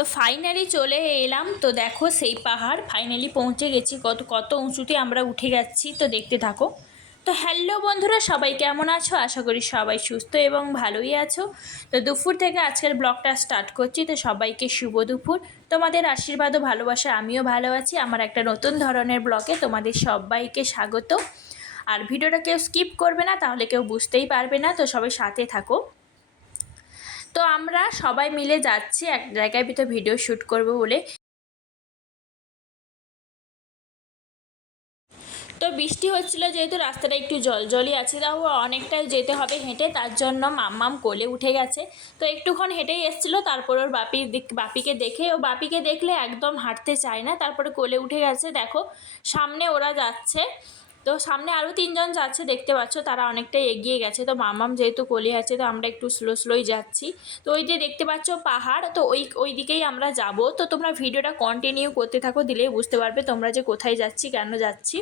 তো ফাইনালি চলে এলাম। তো দেখো সেই পাহাড় ফাইনালি পৌঁছে গেছি। কত কত উঁচুতে আমরা উঠে যাচ্ছি, তো দেখতে থাকো। তো হ্যালো বন্ধুরা, সবাই কেমন আছো? আশা করি সবাই সুস্থ এবং ভালোই আছো। তো দুপুর থেকে আজকের ব্লগটা স্টার্ট করছি। তো সবাইকে শুভ দুপুর। তোমাদের আশীর্বাদ ও ভালোবাসা আমিও ভালো আছি। আমার একটা নতুন ধরনের ব্লগে তোমাদের সবাইকে স্বাগত। আর ভিডিওটা কেউ স্কিপ করবে না, তাহলে কেউ বুঝতেই পারবে না। তো সবাই সাথে থাকো। তো আমরা সবাই মিলে যাচ্ছি এক জায়গায় ভিডিও শ্যুট করব বলে। তো বৃষ্টি হচ্ছিল, যেহেতু রাস্তাটা একটু জলজলই আছে, তাও অনেকটাই যেতে হবে হেঁটে, তার জন্য মাম্মাম কোলে উঠে গেছে। তো একটুক্ষণ হেঁটেই এসেছিলো, তারপর ওর বাপিকে দেখে, ও বাপিকে দেখলে একদম হাঁটতে চায় না, তারপরে কোলে উঠে গেছে। দেখো সামনে ওরা যাচ্ছে, তো সামনে আরও তিনজন যাচ্ছে দেখতে পাচ্ছ, তারা অনেকটাই এগিয়ে গেছে। তো মাম্মাম যেহেতু কোলে আছে, তো আমরা একটু স্লোই যাচ্ছি। তো ওই যে দেখতে পাচ্ছ পাহাড়, তো ওই দিকেই আমরা যাব। তো তোমরা ভিডিওটা কন্টিনিউ করতে থাকো, দিলেই বুঝতে পারবে তোমরা যে কোথায় যাচ্ছি, কেন যাচ্ছি।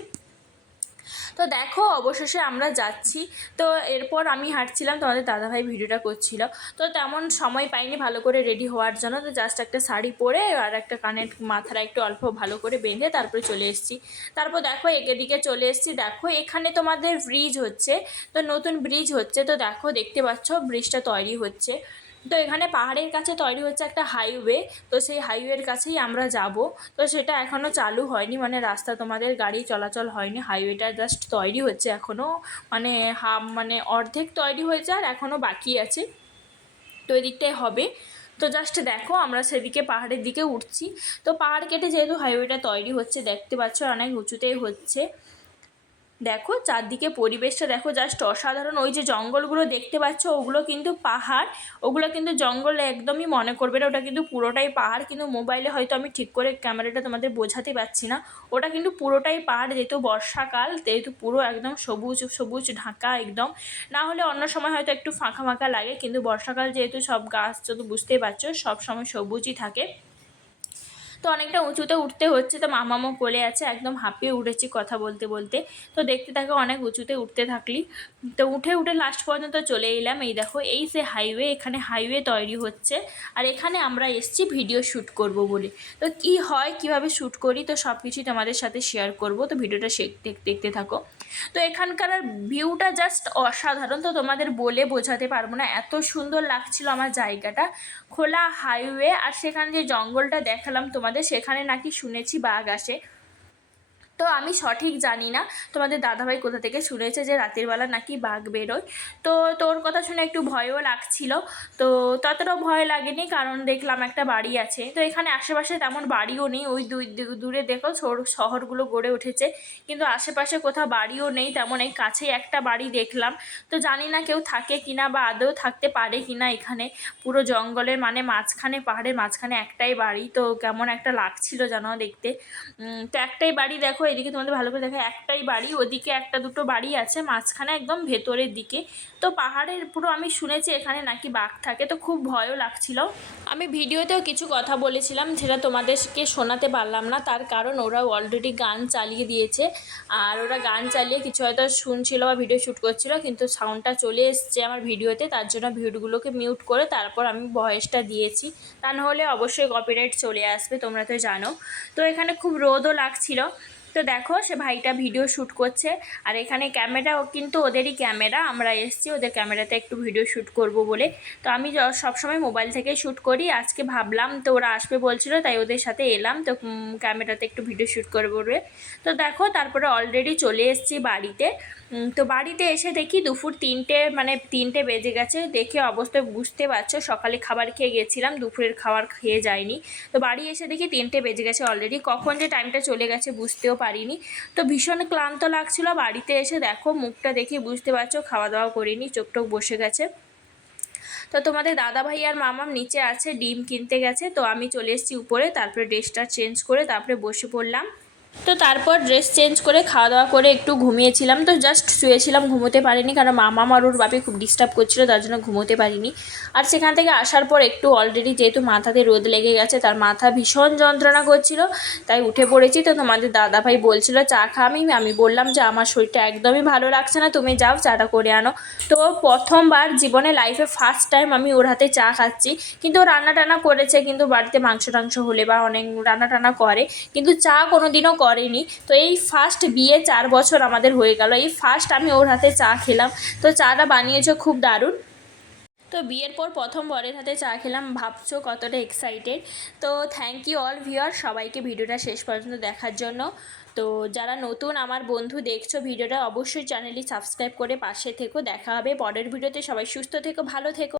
তো দেখো অবশেষে আমরা যাচ্ছি। তো এরপর আমি হাঁটছিলাম, তোমাদের দাদাভাই ভিডিওটা করছিল। তো তেমন সময় পাইনি ভালো করে রেডি হওয়ার জন্য, তো জাস্ট একটা শাড়ি পরে আর একটা কানের মাথাটা একটু অল্প ভালো করে বেঁধে তারপরে চলে এসেছি। তারপর দেখো এদিকে চলে এসেছি। দেখো এখানে তোমাদের ব্রিজ হচ্ছে, তো নতুন ব্রিজ হচ্ছে। তো দেখো দেখতে পাচ্ছ ব্রিজটা তৈরি হচ্ছে। তো এখানে পাহাড়ের কাছে তৈরি হচ্ছে একটা হাইওয়ে। তো সেই হাইওয়ের কাছেই আমরা যাব। তো সেটা এখনও চালু হয়নি, মানে রাস্তা তোমাদের গাড়ি চলাচল হয়নি, হাইওয়েটা জাস্ট তৈরি হচ্ছে এখনও, মানে মানে অর্ধেক তৈরি হয়েছে আর এখনও বাকি আছে। তো এদিকটাই হবে। তো জাস্ট দেখো আমরা সেদিকে পাহাড়ের দিকে উঠছি। তো পাহাড় কেটে যেহেতু হাইওয়েটা তৈরি হচ্ছে, দেখতে পাচ্ছ অনেক উঁচুতেই হচ্ছে। দেখো চারদিকে পরিবেশটা দেখো, জাস্ট অসাধারণ। ওই যে জঙ্গলগুলো দেখতে পাচ্ছ, ওগুলো কিন্তু পাহাড়, ওগুলো কিন্তু জঙ্গল একদমই মনে করবে না, ওটা কিন্তু পুরোটাই পাহাড়। কিন্তু মোবাইলে হয়তো আমি ঠিক করে ক্যামেরাটা তোমাদের বোঝাতে পারছি না। ওটা কিন্তু পুরোটাই পাহাড়, যেহেতু বর্ষাকাল, যেহেতু পুরো একদম সবুজ সবুজ ঢাকা একদম। না হলে অন্য সময় হয়তো একটু ফাঁকা ফাঁকা লাগে, কিন্তু বর্ষাকাল যেহেতু সব গাছ তো বুঝতেই পারছো সব সময় সবুজই থাকে। তো অনেকটা উঁচুতে উঠতে হচ্ছে। তো মামামও কোলে আছে, একদম হাঁপিয়ে উঠেছি কথা বলতে বলতে। তো দেখতে থাকো অনেক উঁচুতে উঠতে থাকলি। তো উঠে উঠে লাস্ট পর্যন্ত চলে এলাম। এই দেখো এই যে হাইওয়ে, এখানে হাইওয়ে তৈরি হচ্ছে। আর এখানে আমরা এসছি ভিডিও শ্যুট করব বলে। তো কি হয়, কিভাবে শ্যুট করি, তো সব কিছুই তোমাদের সাথে শেয়ার করব। তো ভিডিওটা দেখতে থাকো। তো এখানকার ভিউটা জাস্ট অসাধারণ, তো তোমাদের বলে বোঝাতে পারবো না, এত সুন্দর লাগছিল আমার জায়গাটা। খোলা হাইওয়ে, আর সেখানে যে জঙ্গলটা দেখালাম তোমাদের, সেখানে নাকি শুনেছি বাঘ আসে। তো আমি সঠিক জানি না, তোমাদের দাদাভাই কোথা থেকে শুনেছে যে রাতের বেলা নাকি বাঘ বেরোয়। তো তোর কথা শুনে একটু ভয়ও লাগছিল। তো ততটাও ভয় লাগেনি, কারণ দেখলাম একটা বাড়ি আছে। তো এখানে আশেপাশে তেমন বাড়িও নেই, ওই দূরে দেখো শহরগুলো গড়ে উঠেছে, কিন্তু আশেপাশে কোথাও বাড়িও নেই তেমন। এই কাছেই একটা বাড়ি দেখলাম। তো জানি না কেউ থাকে কিনা বা আদৌ থাকতে পারে কিনা এখানে। পুরো জঙ্গলের মানে মাঝখানে, পাহাড়ের মাঝখানে একটাই বাড়ি, তো কেমন একটা লাগছিল জানো দেখতে। তো একটাই বাড়ি দেখো, এদিকে তোমাদের ভালো করে দেখো, একটাই বাড়ি, ওদিকে একটা দুটো বাড়ি আছে, মাঝখানে একদম ভেতরের দিকে। তো পাহাড়ের পুরো আমি শুনেছি এখানে নাকি বাঘ থাকে, তো খুব ভয়ও লাগছিল। আমি ভিডিওতেও কিছু কথা বলেছিলাম, সেটা তোমাদেরকে শোনাতে পারলাম না, তার কারণ ওরা অলরেডি গান চালিয়ে দিয়েছে। আর ওরা গান চালিয়ে কিছু হয়তো শুনছিল বা ভিডিও শ্যুট করছিল, কিন্তু সাউন্ডটা চলে এসছে আমার ভিডিওতে, তার জন্য ভিডিওগুলোকে মিউট করে তারপর আমি ভয়েসটা দিয়েছি। তা নাহলে অবশ্যই কপিরাইট চলে আসবে, তোমরা তো জানো। তো এখানে খুব রোদও লাগছিল। তো দেখো সে ভাইটা ভিডিও শ্যুট করছে। আর এখানে ক্যামেরাও কিন্তু ওদেরই ক্যামেরা, আমরা এসেছি ওদের ক্যামেরাতে একটু ভিডিও শ্যুট করব বলে। তো আমি সবসময় মোবাইল থেকে শ্যুট করি, আজকে ভাবলাম তো ওরা আসবে বলছিল, তাই ওদের সাথে এলাম। তো ক্যামেরাতে একটু ভিডিও শ্যুট করবো বলে। তো দেখো তারপরে অলরেডি চলে এসেছি বাড়িতে। তো বাড়িতে এসে দেখি দুপুর 3টে, মানে 3টে বেজে গেছে। দেখে অবস্থা বুঝতে পারছো, সকালে খাবার খেয়ে গেছিলাম, দুপুরের খাবার খেয়ে যায়নি। তো বাড়ি এসে দেখি 3টে বেজে গেছে অলরেডি, কখন যে টাইমটা চলে গেছে বুঝতেও পারিনি। তো ভীষণ ক্লান্ত লাগছিল। বাড়িতে এসে দেখো মুখটা দেখে বুঝতে পারছো খাওয়া দাওয়া করিনি, চোখ টোক বসে গেছে। তো তোমাদের দাদাভাই আর মামাম নিচে আছে, ডিম কিনতে গেছে। তো আমি চলে এসেছি উপরে, তারপরে ড্রেসটা চেঞ্জ করে তারপরে বসে পড়লাম। তো তারপর ড্রেস চেঞ্জ করে খাওয়া দাওয়া করে একটু ঘুমিয়েছিলাম, তো জাস্ট শুয়েছিলাম, ঘুমোতে পারিনি কারণ মামা আর ওর বাপি খুব ডিস্টার্ব করছিলো, তার জন্য ঘুমোতে পারিনি। আর সেখান থেকে আসার পর একটু অলরেডি যেহেতু মাথাতে রোদ লেগে গেছে, তার মাথা ভীষণ যন্ত্রণা করছিল, তাই উঠে পড়েছি। তো তোমাদের দাদাভাই বলছিল চা খা, আমি বললাম যে আমার শরীরটা একদমই ভালো লাগছে না, তুমি যাও চাটা করে আনো। তো প্রথমবার জীবনে লাইফে ফার্স্ট টাইম আমি ওর হাতে চা খাচ্ছি, কিন্তু ও রান্না টান্না করেছে, কিন্তু বাড়িতে মাংস টাংস হলে বা অনেক রান্না টান্না করে, কিন্তু চা কোনো দিনও করেনি। তো এই ফার্স্ট বিয়ে 4 বছর আমাদের হয়ে গেল, এই ফার্স্ট আমি ওর হাতে চা খেলাম। তো চাটা বানিয়েছে খুব দারুণ। তো বিয়ের পর প্রথম বরের হাতে চা খেলাম, ভাবছো কতটা এক্সাইটেড। তো থ্যাংক ইউ অল ভিউয়ার সবাইকে ভিডিওটা শেষ পর্যন্ত দেখার জন্য। তো যারা নতুন আমার বন্ধু দেখছো ভিডিওটা, অবশ্যই চ্যানেলটি সাবস্ক্রাইব করে পাশে থেকো। দেখা হবে পরের ভিডিওতে, সবাই সুস্থ থেকো, ভালো থেকো।